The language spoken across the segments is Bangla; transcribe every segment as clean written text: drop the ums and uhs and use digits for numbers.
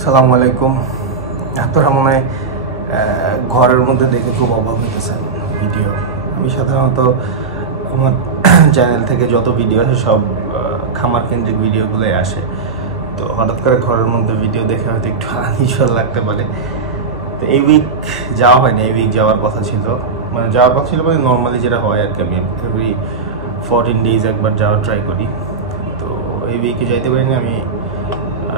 আসসালামু আলাইকুম। আপনারা মনে হয় ঘরের মধ্যে দেখে খুব অবাক হইতেছেন ভিডিও। আমি সাধারণত আমার চ্যানেল থেকে যত ভিডিও আসে সব খামার কেন্দ্রিক ভিডিওগুলোই আসে, তো হঠাৎ করে ঘরের মধ্যে ভিডিও দেখে হয়তো একটু আনইউজুয়াল লাগতে পারে। তো এই উইক যাওয়া হয়নি, এই উইক যাওয়ার কথা ছিল, মানে যাওয়ার কথা ছিল মানে নর্মালি যেটা হয় আর কি, আমি এভরি 14 days একবার যাওয়ার ট্রাই করি। তো এই উইকে যাইতে পারিনি। আমি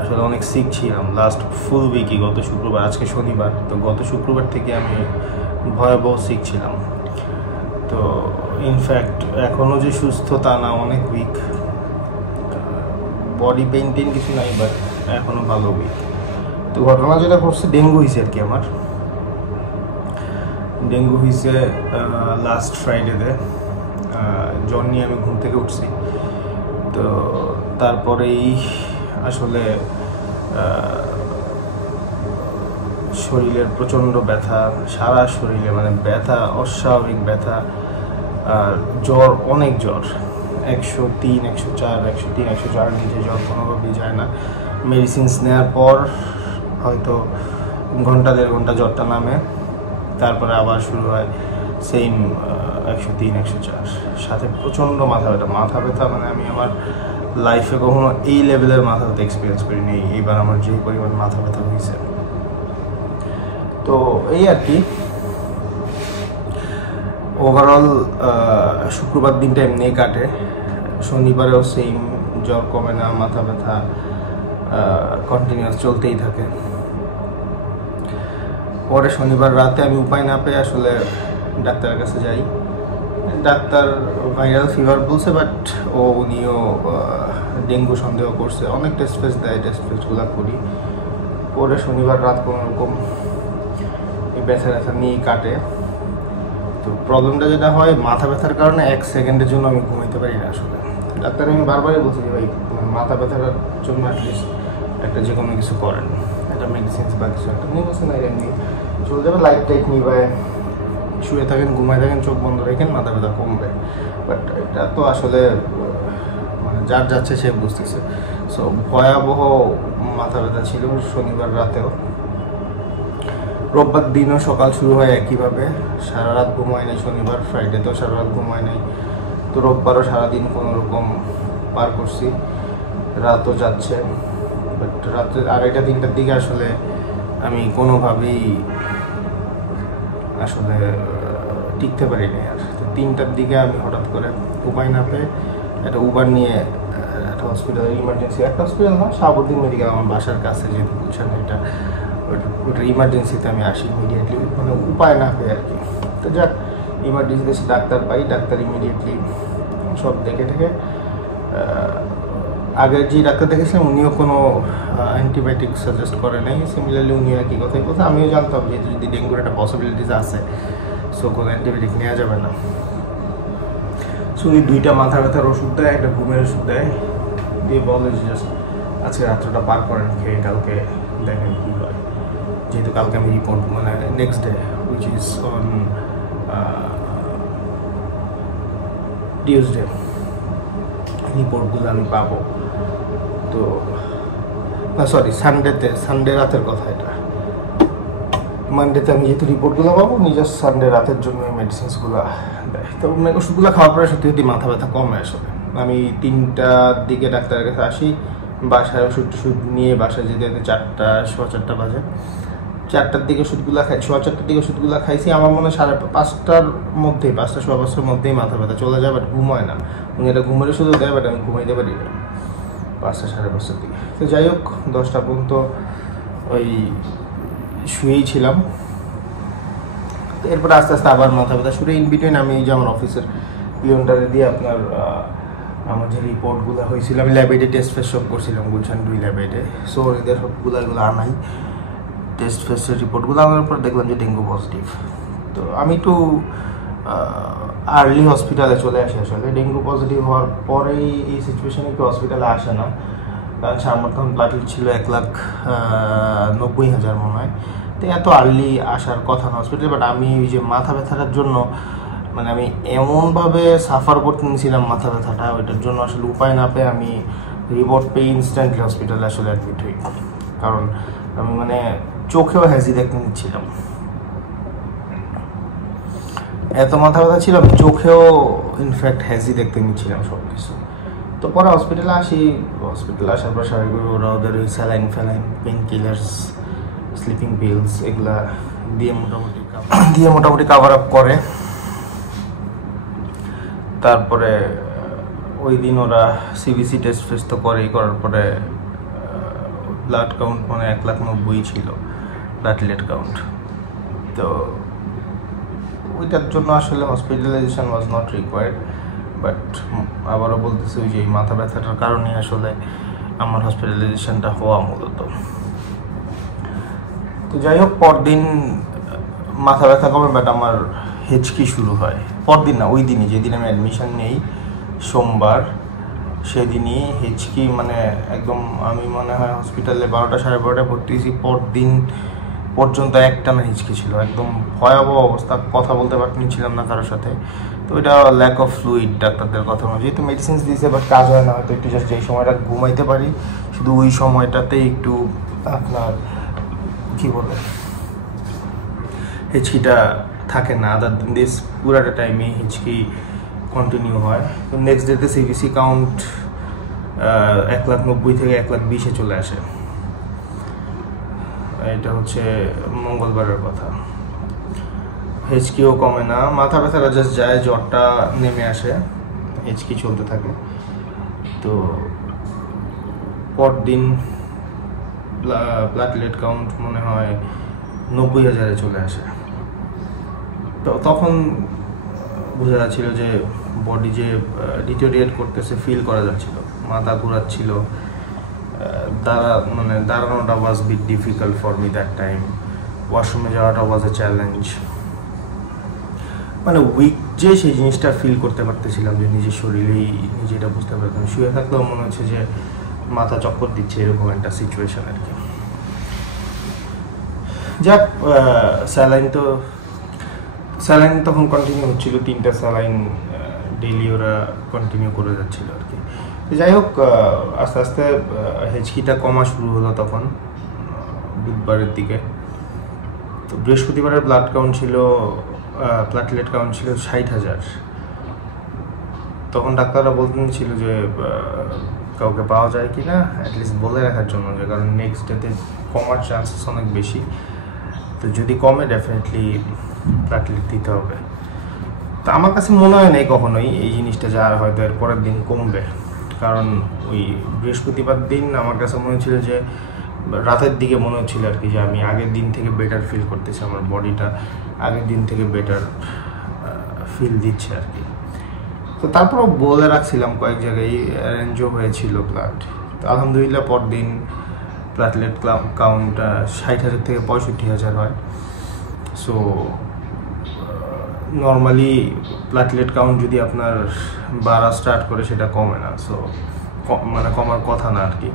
আসলে অনেক সিক ছিলাম লাস্ট ফুল উইকই, গত শুক্রবার, আজকে শনিবার, তো গত শুক্রবার থেকে আমি ভয়াবহ সিক ছিলাম। তো ইনফ্যাক্ট এখনও যে সুস্থ তা না, অনেক উইক, বডি পেইন কিছু নাই, বাট এখনও ভালো উইক। তো ঘটনা যেটা ঘটছে, ডেঙ্গু হয়েছে আর কি। আমার ডেঙ্গু হয়েছে লাস্ট ফ্রাইডেতে। জ্বর নিয়ে আমি ঘুম থেকে উঠছি, তো তারপরেই আসলে শরীরের প্রচণ্ড ব্যথা, সারা শরীরে মানে ব্যথা, অস্বাভাবিক ব্যথা, আর জ্বর, অনেক জ্বর, 103, 104, 103, 104 নিচে জ্বর কোনোভাবেই যায় না। মেডিসিনস নেওয়ার পর হয়তো ঘন্টা দেড় ঘন্টা জ্বরটা নামে, তারপরে আবার শুরু হয় সেম 103, 104, সাথে প্রচণ্ড মাথা ব্যথা। মানে আমি আমার লাইফে কখনো এই লেভেলের মাথা ব্যথা এক্সপিরিয়েন্স করিনি। এইবার আমার যে পরিমাণ মাথা ব্যথা হয়েছে, তো এই আর কি। ওভারঅল শুক্রবার দিনটা এমনি কাটে, শনিবারেও সেম, জ্বর কমে না, মাথা ব্যথা কন্টিনিউয়াস চলতেই থাকে। পরে শনিবার রাতে আমি উপায় না পেয়ে আসলে ডাক্তারের কাছে যাই। ডাক্তার ভাইরাল ফিভার বলছে, বাট উনিও ডেঙ্গু সন্দেহ করছে। অনেক টেস্ট দেয়, টেস্টগুলো করি। পরে শনিবার রাত কোনোরকম এই ব্যথা নিয়েই কাটে। তো প্রবলেমটা যেটা হয়, মাথা ব্যথার কারণে 1 সেকেন্ডের জন্য আমি ঘুমাইতে পারি না আসলে। ডাক্তার আমি বারবারই বলছি যে ভাই, মাথা ব্যথার জন্য অ্যাটলিস্ট একটা যে কোনো কিছু করেন, একটা মেডিসিনস বা কিছু একটা নিয়ে বলছে না, এমনি চলে যাবে, লাইট টাইট নিবায় শুয়ে থাকেন, ঘুমায় থাকেন, চোখ বন্ধ রেখেন, মাথা ব্যথা কমবে। বাট এটা তো আসলে মানে যার যাচ্ছে সে বুঝতেছে। সো ভয়াবহ মাথা ব্যথা ছিল শনিবার রাতেও। রোববার দিনও সকাল শুরু হয় একইভাবে, সারা রাত ঘুমায় নাই। শনিবার ফ্রাইডেতেও সারা রাত ঘুমায় নাই। তো রোববারও সারাদিন কোনো রকম পার করছি, রাতও যাচ্ছে। বাট রাত্রে 2:30, 3টার দিকে আসলে আমি কোনোভাবেই আসলে টিকতে পারিনি আর। তো 3টার দিকে আমি হঠাৎ করে উপায় না পেয়ে একটা উবার নিয়ে একটা হসপিটাল, ইমার্জেন্সি একটা হসপিটাল না, শাহাবুদ্দিন মেডিকেল, আমার বাসার কাছে যেহেতু বুঝছেন, এটা ওটার ইমার্জেন্সিতে আমি আসি ইমিডিয়েটলি, মানে উপায় না পেয়ে আর কি। তো যাক, ইমার্জেন্সিতে এসে ডাক্তার পাই। ডাক্তার ইমিডিয়েটলি সব দেখে ঠেকে, আগে যে ডাক্তার দেখেছিলাম উনিও কোনো অ্যান্টিবায়োটিক সাজেস্ট করে নাই। সিমিলারলি উনিও একই কথাই বলছে। আমিও জানতাম যে যদি ডেঙ্গুর একটা পসিবিলিটিস আছে, সো কোনো অ্যান্টিবায়োটিক নেওয়া যাবে না। সো উনি 2টা মাথা ব্যথার ওষুধ দেয়, একটা ঘুমের ওষুধ দেয়, দিয়ে বলে যে জাস্ট আজকে রাত্রটা পার করেন, খেয়ে কালকে দেখেন কী হয়। যেহেতু কালকে আমি রিপোর্ট, মানে next day which is on Tuesday, রিপোর্টগুলো আমি পাবো। তো না, সরি, সানডে রাতের কথা এটা। মানডেতে আমি যেহেতু রিপোর্টগুলো পাবো, নিজের সানডে রাতের জন্য মেডিসিনসগুলো দেয়। তো ওষুধগুলো খাওয়ার পরে সত্যি মাথা ব্যথা কমে আসলে। আমি 3টার দিকে ডাক্তারের কাছে আসি, বাসায় ওষুধ নিয়ে বাসায় যেতে 4টা, 4:15 বাজে। 4টার দিকে ওষুধগুলো খাই, 4:15 দিকে ওষুধগুলো খাইছি। আমার মনে হয় 5:30টার মধ্যেই, 5:15টার মধ্যেই মাথা ব্যথা চলে যায়, বাট ঘুমায় না। উনি এটা ঘুমের ওষুধও দেয়, বাট আমি ঘুমাইতে পারি না 5টা, 5:30টার দিকে। তো যাই হোক, 10টা পর্যন্ত ওই শুয়েই ছিলাম। তো এরপরে আস্তে আস্তে আবার মাথা ব্যথা শুরু। ইন বিটুইন আমি যে আমার অফিসের পিয়নটারে দিয়ে আপনার আমার যে রিপোর্টগুলো হয়েছিল, আমি ল্যাবেডে টেস্ট সব করছিলাম, গুলশান 2 ল্যাবেডে। সো এদের সবগুলো এগুলো আনাই টেস্টের রিপোর্টগুলো আনার পর দেখলাম যে ডেঙ্গু পজিটিভ। তো আমি একটু আর্লি হসপিটালে চলে আসি আসলে। ডেঙ্গু পজিটিভ হওয়ার পরেই এই সিচুয়েশনে একটু হসপিটালে আসে না, কারণ আমার তখন প্লাটিল ছিল 1,90,000 মনে হয়। তো এত আর্লি আসার কথা না হসপিটালে। বাট আমি ওই যে মাথা ব্যথাটার জন্য, মানে আমি এমনভাবে সাফার করতে নিয়েছিলাম মাথা ব্যথাটা, ওইটার জন্য আসলে উপায় না পেয়ে আমি রিপোর্ট পেয়ে ইনস্ট্যান্টলি হসপিটালে আসলে অ্যাডমিট হই। কারণ আমি মানে চোখেও হ্যাজি দেখতে নিচ্ছিলাম, এত মাথা ব্যথা ছিল, আমি চোখেও ইনফ্যাক্ট হ্যাজি দেখতে নিচ্ছিলাম সব কিছু। তো পরে হসপিটালে আসি, হসপিটালে আসার পর স্বাভাবিকভাবে ওরা ওদের ওই saline pain killers, sleeping pills এগুলা দিয়ে মোটামুটি কাভার আপ করে। তারপরে ওই দিন ওরা সিবিসি টেস্ট ফেস্ট তো করেই, করার পরে ব্লাড কাউন্ট মানে 1,90,000 ছিল প্লেটলেট কাউন্ট। তো ওইটার জন্য আসলে hospitalisation was not required, but আবারও বলতেছি ওই যে মাথা ব্যথাটার কারণে আসলে আমার হসপিটালাইজেশনটা হওয়া মূলত। তো যাই হোক, পরদিন মাথা ব্যথা কমে, বাট আমার হেঁচকি শুরু হয়। পরদিন না, ওই দিনই যেদিন আমি অ্যাডমিশন নেই সোমবার, সেদিনই হেঁচকি মানে একদম, আমি মনে হয় হসপিটালে 12টা 12:30 ভর্তি হয়েছি, পরদিন পর্যন্ত একটানা হিচকি ছিল, একদম ভয়াবহ অবস্থা, কথা বলতে পারছিলাম না কারোর সাথে। তো এটা ল্যাক অফ ফ্লুইড, ডাক্তারদের কথা মনে, যেহেতু মেডিসিনস দিয়েছে বাট কাজ হয় না, হয়তো একটু জাস্ট যেই সময়টা ঘুমাইতে পারি শুধু ওই সময়টাতে একটু আপনার কী বলে হিচকিটা থাকে না, আদার দিন দিস পুরাটা টাইমে হিচকি কন্টিনিউ হয়। তো নেক্সট ডেতে সিবিসি কাউন্ট 1,90,000 থেকে 1,20,000 চলে আসে। এটা হচ্ছে মঙ্গলবারের কথা। হেঁচকিও কমে না, মাথা ব্যথাটা জাস্ট যায়, জ্বরটা নেমে আসে, হেঁচকি চলতে থাকে। তো পরদিন প্লেটলেট কাউন্ট মনে হয় 90,000 চলে আসে। তো তখন বোঝা যাচ্ছিল যে বডি যে ডিটোরিয়েট করতেছে ফিল করা যাচ্ছিল, মাথা ঘুরাচ্ছিল, দাঁড়ানোটা was bit difficult for me that time, ওয়াশরুমে যাওয়াটা ওয়াজ এ চ্যালেঞ্জ, মানে উইক যে সেই জিনিসটা ফিল করতে পারতেছিলাম, যে নিজের শরীরেই নিজেটা বুঝতে পারতাম। শুয়ে থাকলেও মনে হচ্ছে যে মাথা চক্কর দিচ্ছে, এরকম একটা সিচুয়েশন আর কি। যাক, স্যালাইন তখন কন্টিনিউ হচ্ছিল, 3টা স্যালাইন ডেইলি ওরা কন্টিনিউ করে যাচ্ছিল আর কি। যাই হোক, আস্তে আস্তে হেঁচকিটা কমা শুরু হলো তখন বুধবারের দিকে। তো বৃহস্পতিবারের ব্লাড কাউন্ট ছিল, প্লেটলেট কাউন্ট ছিল 60,000। তখন ডাক্তাররা বলতেন ছিল যে কাউকে পাওয়া যায় কি না, অ্যাটলিস্ট বলে রাখার জন্য, যে কারণ নেক্সট ডেতে কমার চান্সেস অনেক বেশি। তো যদি কমে ডেফিনেটলি প্লেটলেট দিতে হবে। তো আমার কাছে মনে হয় নাই কখনোই এই জিনিসটা যার হয়তো এর পরের দিন কমবে, কারণ ওই বৃহস্পতিবার দিন আমার কাছে মনে হচ্ছিল যে রাতের দিকে মনে হচ্ছিল আর কি, যে আমি আগের দিন থেকে বেটার ফিল করতেছি, আমার বডিটা আগের দিন থেকে বেটার ফিল দিচ্ছে আর কি। তো তারপরও বলে রাখছিলাম, কয়েক জায়গায় অ্যারেঞ্জও হয়েছিল ব্লাড। তো আলহামদুলিল্লাহ পরদিন প্লেটলেট কাউন্ট 60,000 থেকে 65,000 হয়। সো নর্মালি প্লেটলেট কাউন্ট যদি আপনার বাড়া স্টার্ট করে সেটা কমে না, সো মানে কমার কথা না আর কি।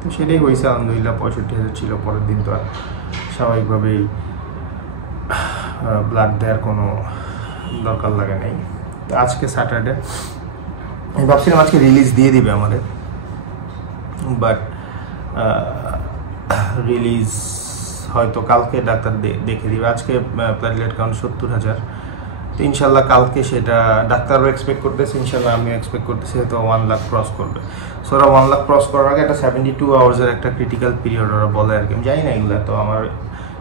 তো সেটাই হয়েছে, আলহামদুলিল্লাহ 65,000 ছিল। পরের দিন তো আর স্বাভাবিকভাবেই ব্লাড দেওয়ার কোনো দরকার লাগে নেই। তো আজকে স্যাটারডে, আমি ভাবছিলাম আজকে রিলিজ দিয়ে দিবে আমাদের, বাট রিলিজ হয়তো কালকে ডাক্তার দেখে দিবে। আজকে প্লেটলেট কাউন্ট 70,000। তো ইনশাল্লাহ কালকে সেটা ডাক্তারও এক্সপেক্ট করতেছে, ইনশাল্লাহ আমিও এক্সপেক্ট করতেছি হয়তো 1 লাখ ক্রস করবে। সো ওরা 1 লাখ ক্রস করার আগে একটা 72 আওয়ার্সের একটা ক্রিটিক্যাল পিরিয়ড ওরা বলে আর কি। আমি জানি না এগুলো, তো আমার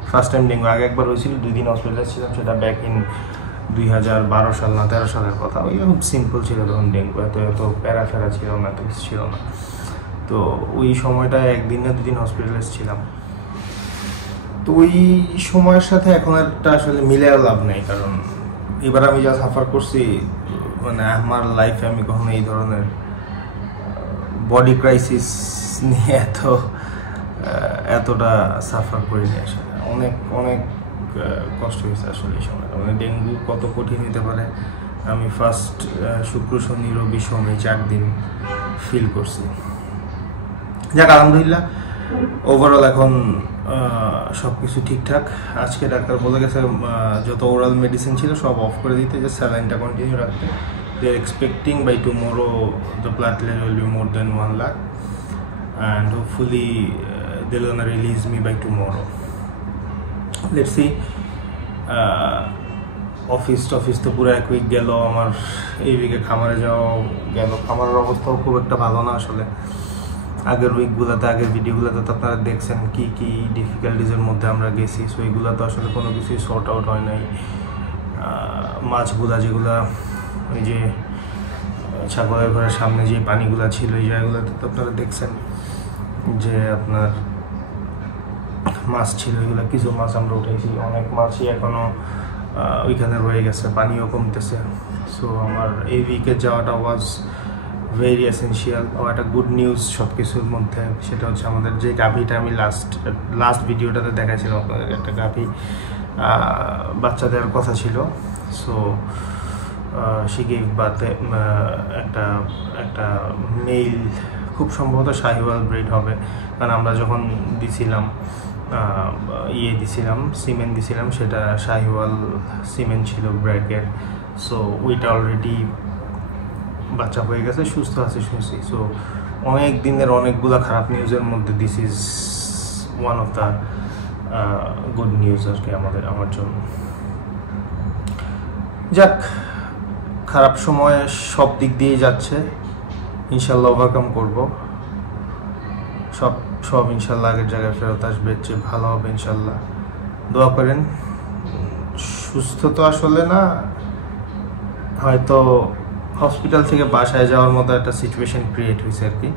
ফার্স্ট টাইম ডেঙ্গু আগে একবার হয়েছিল, 2 দিন হসপিটালে ছিলাম, সেটা ব্যাক ইন 2012 সাল না 13 সালের কথা। ওই খুব সিম্পল ছিল তখন ডেঙ্গু, এত প্যারাফেরা ছিল না, এত কিছু ছিল না। তো ওই সময়টা 1 দিন না 2 দিন হসপিটালে ছিলাম। তো ওই সময়ের সাথে এখন একটা আসলে মিলে লাভ নেই, কারণ এবার আমি যা সাফার করছি, মানে আমার লাইফে আমি কখনো এই ধরনের বডি ক্রাইসিস নিয়ে এতটা সাফার করিনি আসলে। অনেক অনেক কষ্ট হয়েছে আসলে এই সময়। মানে ডেঙ্গু কত কঠিন হতে পারে আমি ফার্স্ট শুক্র শনি রবি সোম 4 দিন ফিল করছি। যাক, আলহামদুলিল্লাহ ওভারঅল এখন সব কিছু ঠিকঠাক। আজকে ডাক্তার বলে গেছে যত ওরাল মেডিসিন ছিল সব অফ করে দিতে, যে স্যালাইনটা কন্টিনিউ রাখতে। They are expecting by tomorrow the platelet will be more than 1 lakh, and hopefully they're gonna release me by tomorrow. Let's see. Office তো পুরো এক উইক গেল আমার, এই উইকে খামারে যাওয়া গেল। খামারের অবস্থাও খুব একটা ভালো না আসলে। আগের উইকগুলোতে, আগের ভিডিওগুলোতে তো আপনারা দেখছেন কি কি ডিফিকাল্টিজের মধ্যে আমরা গেছি। সো এইগুলো তো আসলে কোনো কিছুই সর্ট আউট হয় নাই। মাছগুলা যেগুলা ওই যে ছাগলের ঘরের সামনে যে পানিগুলা ছিল, এই জায়গাগুলোতে তো আপনারা দেখছেন যে আপনার মাছ ছিল, এগুলো কিছু মাছ আমরা উঠেছি, অনেক মাছই এখনও ওইখানে রয়ে গেছে, পানিও কমতেছে। সো আমার এই উইকে যাওয়াটা ওয়াজ ভেরি এসেন্সিয়াল। ও একটা গুড নিউজ সব কিছুর মধ্যে, সেটা হচ্ছে আমাদের যে গাভীটা আমি লাস্ট ভিডিওটাতে দেখাইছিলাম আপনাদের, একটা গাভী বাচ্চা দেওয়ার কথা ছিল। সো শি গেভ বার্থ একটা মেল, খুব সম্ভবত শাহিওয়াল ব্রিড হবে, কারণ আমরা যখন দিছিলাম সিমেন্ট দিছিলাম, সেটা শাহিওয়াল সিমেন্ট ছিল ব্র্যাকের। সো ওইটা অলরেডি বাচ্চা হয়ে গেছে, সুস্থ আছে শুনছি। সো অনেক দিনের অনেকগুলো খারাপ নিউজের মধ্যে this is one of the good news আর কি আমার জন্য। যাক, খারাপ সময় সব দিক দিয়েই যাচ্ছে, ইনশাল্লাহ ওভারকাম করব। সব ইনশাল্লাহ আগের জায়গায় ফেরত আসবে, চেয়ে ভালো হবে ইনশাল্লাহ। দোয়া করেন। সুস্থ তো আসলে না, হয়তো হসপিটাল থেকে বাসায় যাওয়ার মতো একটা সিচুয়েশন ক্রিয়েট হয়েছে আর কি,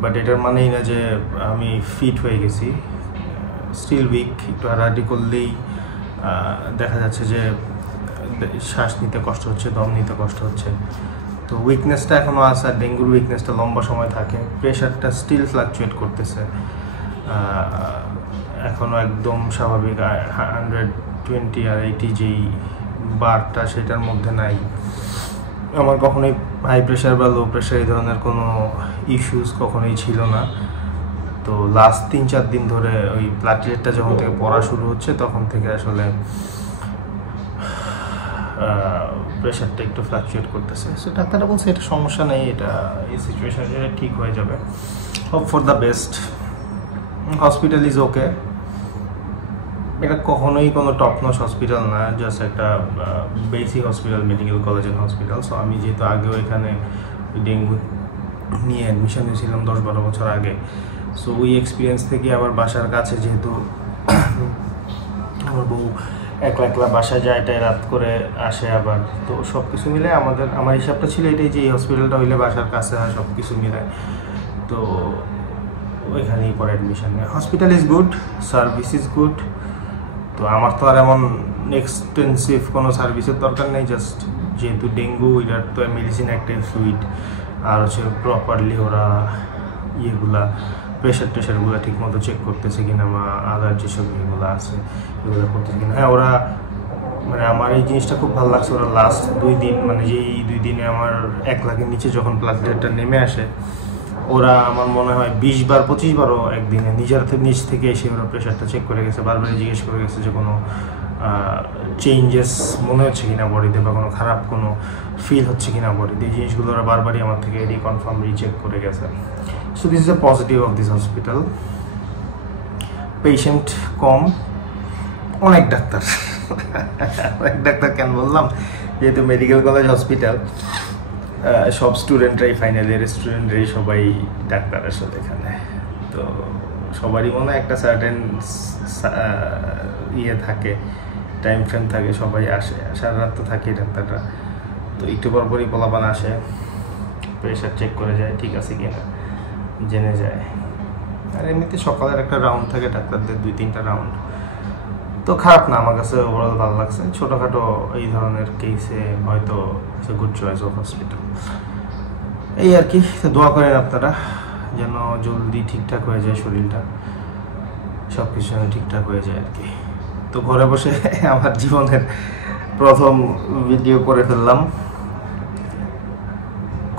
বাট এটার মানেই না যে আমি ফিট হয়ে গেছি। স্টিল উইক, একটু হাঁটাহাঁটি করলেই দেখা যাচ্ছে যে শ্বাস নিতে কষ্ট হচ্ছে, দম নিতে কষ্ট হচ্ছে। তো উইকনেসটা এখনও আছে, আর ডেঙ্গুর উইকনেসটা লম্বা সময় থাকে। প্রেশারটা স্টিল ফ্লাকচুয়েট করতেছে, এখনও একদম স্বাভাবিক 120 আর 80 যেই বারটা সেটার মধ্যে নাই। আমার কখনোই হাই প্রেশার বা লো প্রেশার এই ধরনের কোনো ইস্যুস কখনোই ছিল না। তো লাস্ট 3-4 দিন ধরে ওই প্লাটিলেটটা যখন থেকে পড়া শুরু হচ্ছে, তখন থেকে আসলে প্রেশারটা একটু ফ্লাকচুয়েট করতেছে। সো ডাক্তাররা বলছে এটা সমস্যা নেই, এটা এই সিচুয়েশনে ঠিক হয়ে যাবে। Hope for the best. Hospital is okay. এটা কখনোই কোনো টপ নচ হসপিটাল না, জাস্ট একটা basic hospital, medical college and hospital. So আমি যেহেতু আগেও এখানে ডেঙ্গু নিয়ে অ্যাডমিশন নিয়েছিলাম 10-12 বছর আগে, সো ওই এক্সপিরিয়েন্স থেকে আবার বাসার কাছে, যেহেতু আমার বউ একলা বাসায় যায়, এটাই রাত করে আসে আবার। তো সব কিছু মিলে আমার হিসাবটা ছিল এটাই যে এই হসপিটালটা হইলে বাসার কাছে হয়, সব কিছু মিলায়। তো ওইখানেই পরে অ্যাডমিশন নেয়। Hospital is good, service is good. তো আমার তো আর এমন এক্সপেন্সিভ কোনো সার্ভিসের দরকার নেই, জাস্ট যেহেতু ডেঙ্গু, এটার তো মেডিসিন একটা ফ্লুইড, আর হচ্ছে প্রপারলি ওরা ইয়েগুলা প্রেশারগুলো ঠিক মতো চেক করতেছে কিনা, বা আদার যেসব ইয়েগুলো আছে এগুলো করতেছে কিনা। হ্যাঁ, ওরা মানে আমার এই জিনিসটা খুব ভালো লাগছে, ওরা লাস্ট 2 দিন, মানে যেই 2 দিনে আমার 1 লাখের নিচে যখন প্লাটিলেটটা নেমে আসে, ওরা আমার মনে হয় 20-25 বারও একদিনে নিজ থেকে এসে ওরা প্রেশারটা চেক করে গেছে, বারবারই জিজ্ঞেস করে গেছে যে কোনো চেঞ্জেস মনে হচ্ছে কিনা বডিতে, বা কোনো খারাপ কোনো ফিল হচ্ছে কিনা বডিতে। এই জিনিসগুলো ওরা বারবারই আমার থেকে রিকনফার্ম রিচেক করে গেছে। So this is a positive of this hospital. Patient কম, অনেক ডাক্তার কেন বললাম, যেহেতু মেডিকেল কলেজ হসপিটাল, সব স্টুডেন্টরাই, ফাইনাল ইয়ারের স্টুডেন্টরাই সবাই ডাক্তার আসলে এখানে। তো সবারই মনে হয় একটা সার্টেন ইয়ে থাকে, টাইম ফ্রেম থাকে, সবাই আসে, সারা রাত তো থাকে ডাক্তাররা। তো একটু পরপরই পোলাপান আসে, প্রেশার চেক করে যায় ঠিক আছে কিনা, জেনে যায়। আর এমনিতে সকালের একটা রাউন্ড থাকে ডাক্তারদের, 2-3টা রাউন্ড। তো খারাপ না, আমার কাছে ওভারঅল ভালো লাগছে। ছোটোখাটো এই ধরনের কেসে হয়তো গুড চয়েস অফ হসপিটাল, এই আর কি। দোয়া করেন আপনারা যেন জলদি ঠিকঠাক হয়ে যায় শরীরটা, সব কিছু যেন ঠিকঠাক হয়ে যায় আর কি। তো ঘরে বসে আমার জীবনের প্রথম ভিডিও করে ফেললাম।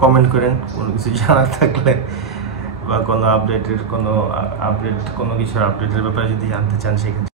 কমেন্ট করেন কোনো কিছু জানার থাকলে, বা কোনো আপডেট, কোনো কিছুর আপডেটের ব্যাপারে যদি জানতে চান সেক্ষেত্রে।